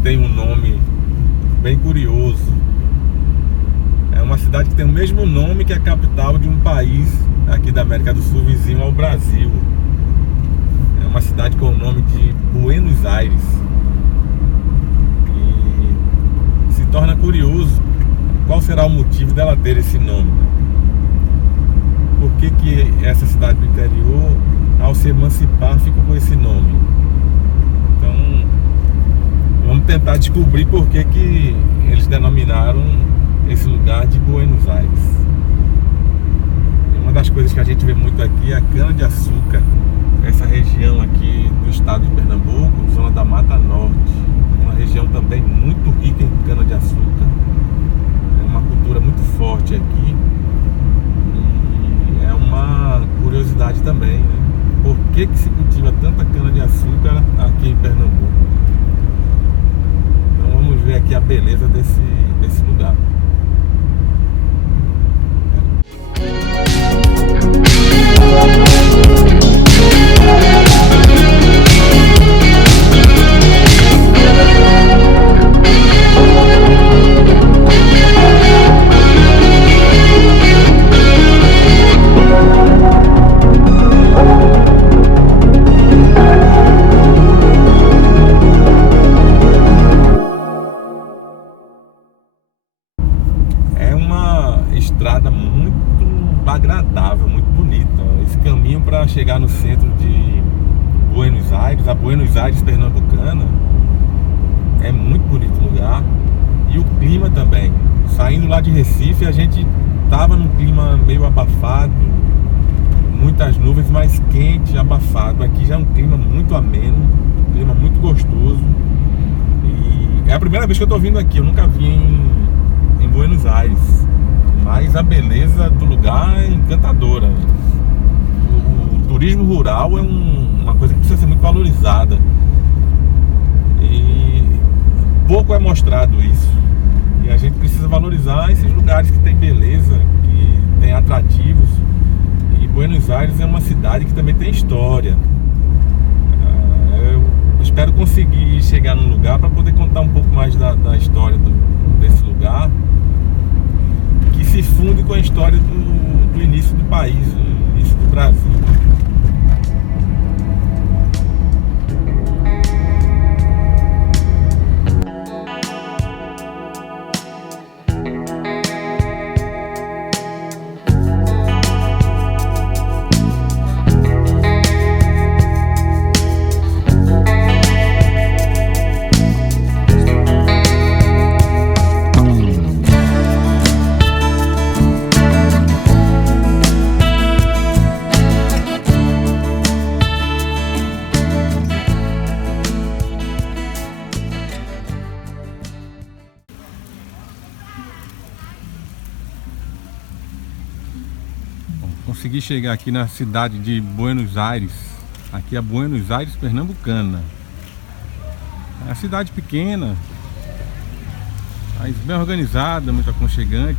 Tem um nome bem curioso. É uma cidade que tem o mesmo nome que a capital de um país aqui da América do Sul, vizinho ao Brasil. É uma cidade com o nome de Buenos Aires. E se torna curioso qual será o motivo dela ter esse nome, né? Por que essa cidade do interior, ao se emancipar, ficou com esse nome? Então, vamos tentar descobrir por que eles denominaram esse lugar de Buenos Aires. Uma das coisas que a gente vê muito aqui é a cana-de-açúcar. Essa região aqui do estado de Pernambuco, zona da Mata Norte. Uma região também muito rica em cana-de-açúcar. É uma cultura muito forte aqui. E é uma curiosidade também, né? Por que se cultiva tanta cana-de-açúcar aqui em Pernambuco? Vamos ver aqui a beleza desse lugar. Estrada muito agradável, muito bonita. Esse caminho para chegar no centro de Buenos Aires, a Buenos Aires pernambucana, é muito bonito o lugar. E o clima também. Saindo lá de Recife, a gente tava num clima meio abafado, muitas nuvens, mais quente, abafado. Aqui já é um clima muito ameno, um clima muito gostoso. E é a primeira vez que eu tô vindo aqui, eu nunca vim em Buenos Aires. Mas a beleza do lugar é encantadora. O turismo rural é uma coisa que precisa ser muito valorizada. E pouco é mostrado isso. E a gente precisa valorizar esses lugares que tem beleza, que tem atrativos. E Buenos Aires é uma cidade que também tem história. Eu espero conseguir chegar num lugar para poder contar um pouco mais da história desse lugar, que se funde com a história do início do país, do início do Brasil. Consegui chegar aqui na cidade de Buenos Aires. Aqui é Buenos Aires pernambucana. É uma cidade pequena, mas bem organizada, muito aconchegante.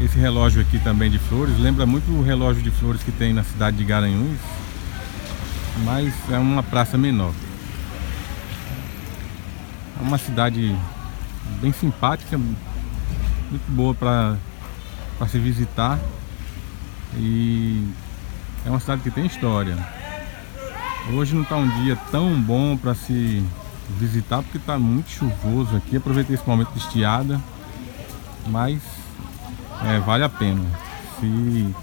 Esse relógio aqui também de flores lembra muito o relógio de flores que tem na cidade de Garanhuns, mas é uma praça menor. É uma cidade bem simpática, muito boa para se visitar. E é uma cidade que tem história. Hoje não está um dia tão bom para se visitar porque está muito chuvoso aqui. Aproveitei esse momento de estiada, mas vale a pena. Se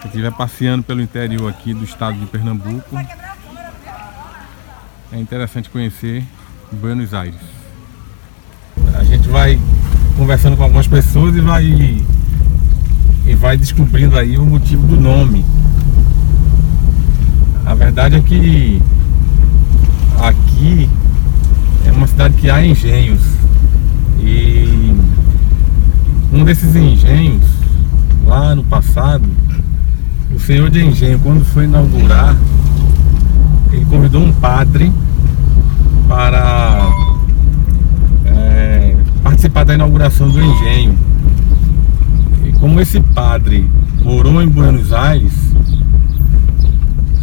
você estiver passeando pelo interior aqui do estado de Pernambuco, é interessante conhecer Buenos Aires. A gente vai conversando com algumas pessoas e vai descobrindo aí o motivo do nome. A verdade é que aqui é uma cidade que há engenhos, e um desses engenhos, lá no passado, o senhor de engenho, quando foi inaugurar, ele convidou um padre para participar da inauguração do engenho. E como esse padre morou em Buenos Aires,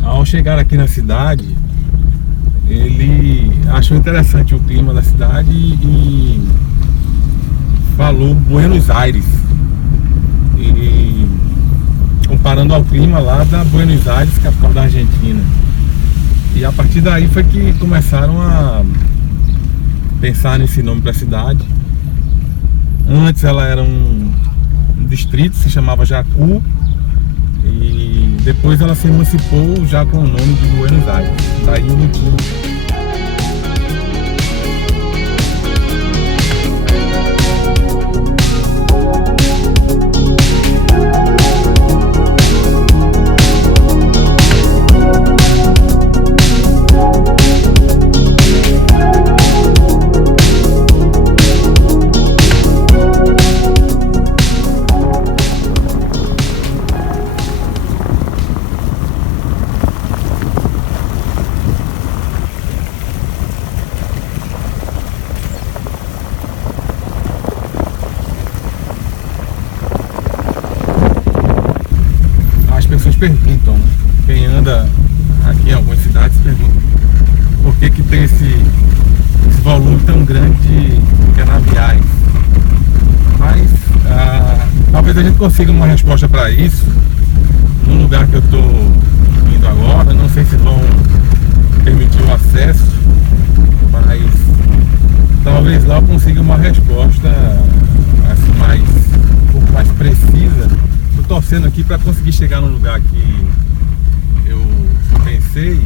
ao chegar aqui na cidade, ele achou interessante o clima da cidade e falou Buenos Aires, e comparando ao clima lá da Buenos Aires, capital da Argentina. E a partir daí foi que começaram a pensar nesse nome para a cidade. Antes ela era um distrito, se chamava Jacu, e depois ela se emancipou já com o nome de Buenos Aires. Daí o motivo. As pessoas perguntam, quem anda aqui em algumas cidades pergunta por que tem esse volume tão grande de canaviais. Mas talvez a gente consiga uma resposta para isso no lugar que eu estou indo agora. Não sei se vão permitir o acesso, mas talvez lá eu consiga uma resposta assim, um pouco mais precisa. Estou torcendo aqui para conseguir chegar no lugar que eu pensei.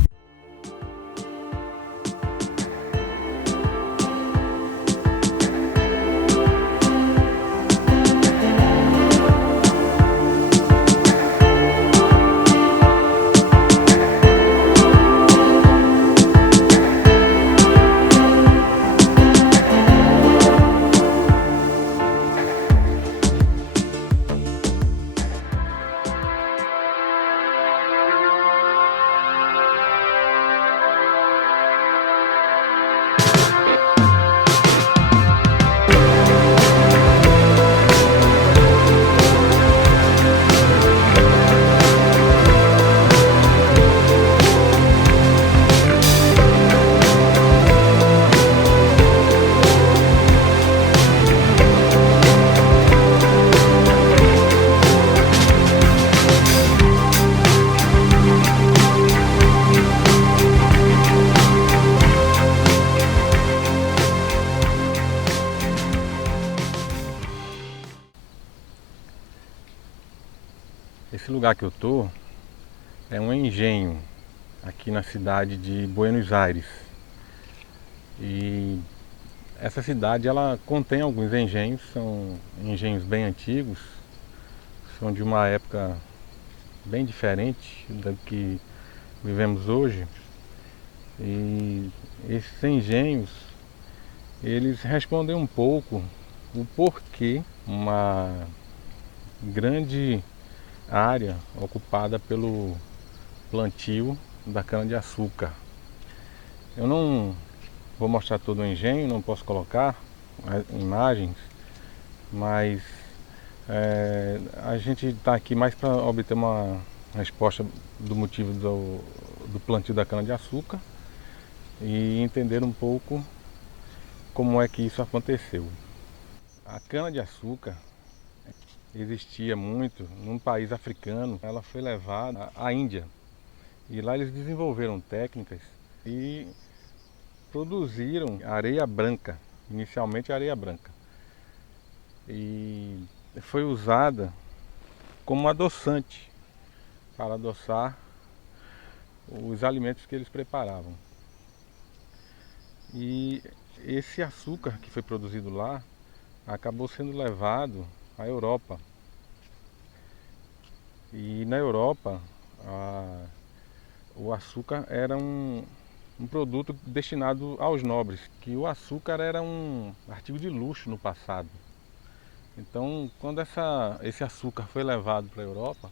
Esse lugar que eu tô é um engenho aqui na cidade de Buenos Aires. E essa cidade ela contém alguns engenhos, são engenhos bem antigos, são de uma época bem diferente da que vivemos hoje. E esses engenhos, eles respondem um pouco o porquê uma grande área ocupada pelo plantio da cana-de-açúcar. Eu não vou mostrar todo o engenho, não posso colocar imagens, mas a gente está aqui mais para obter uma resposta do motivo do plantio da cana-de-açúcar e entender um pouco como é que isso aconteceu. A cana-de-açúcar existia muito num país africano, ela foi levada à Índia e lá eles desenvolveram técnicas e produziram areia branca, inicialmente areia branca, e foi usada como adoçante para adoçar os alimentos que eles preparavam. E esse açúcar que foi produzido lá acabou sendo levado à Europa. E na Europa, o açúcar era um produto destinado aos nobres, que o açúcar era um artigo de luxo no passado. Então, quando esse açúcar foi levado para a Europa,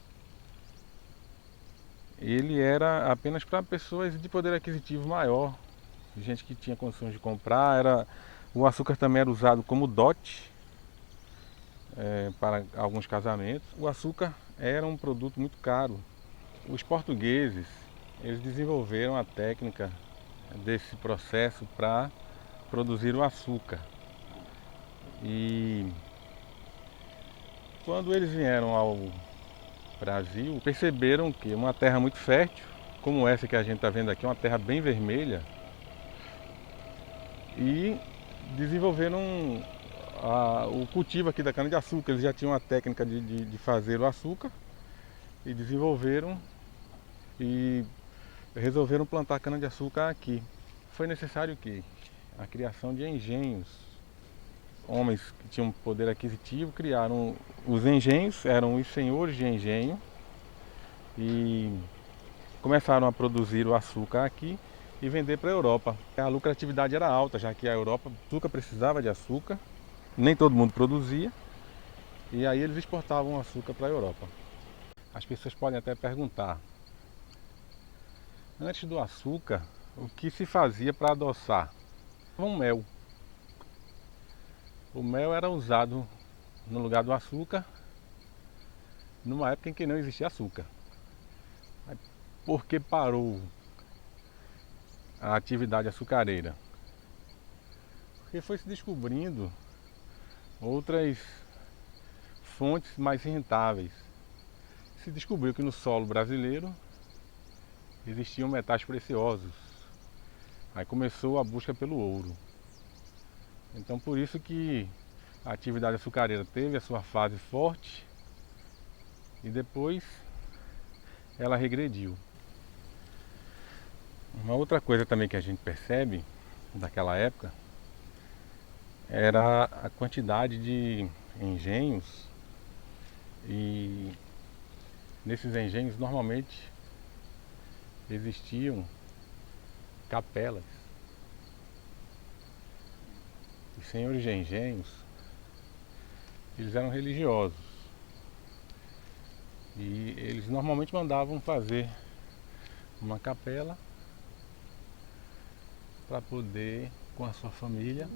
ele era apenas para pessoas de poder aquisitivo maior, gente que tinha condições de comprar. O açúcar também era usado como dote para alguns casamentos. O açúcar era um produto muito caro. Os portugueses, eles desenvolveram a técnica desse processo para produzir o açúcar. E quando eles vieram ao Brasil, perceberam que uma terra muito fértil, como essa que a gente está vendo aqui, uma terra bem vermelha, e desenvolveram o cultivo aqui da cana-de-açúcar. Eles já tinham a técnica de fazer o açúcar e desenvolveram e resolveram plantar cana-de-açúcar aqui. Foi necessário que a criação de engenhos. Homens que tinham poder aquisitivo criaram os engenhos, eram os senhores de engenho, e começaram a produzir o açúcar aqui e vender para a Europa. A lucratividade era alta, já que a Europa, o açúcar precisava de açúcar, nem todo mundo produzia, e aí eles exportavam o açúcar para a Europa. As pessoas podem até perguntar, antes do açúcar, o que se fazia para adoçar? Um mel. O mel era usado no lugar do açúcar, numa época em que não existia açúcar. Por que parou a atividade açucareira? Porque foi se descobrindo outras fontes mais rentáveis. Se descobriu que no solo brasileiro existiam metais preciosos. Aí começou a busca pelo ouro. Então por isso que a atividade açucareira teve a sua fase forte e depois ela regrediu. Uma outra coisa também que a gente percebe daquela época era a quantidade de engenhos, e nesses engenhos normalmente existiam capelas. Os senhores de engenhos, eles eram religiosos e eles normalmente mandavam fazer uma capela para poder, com a sua família,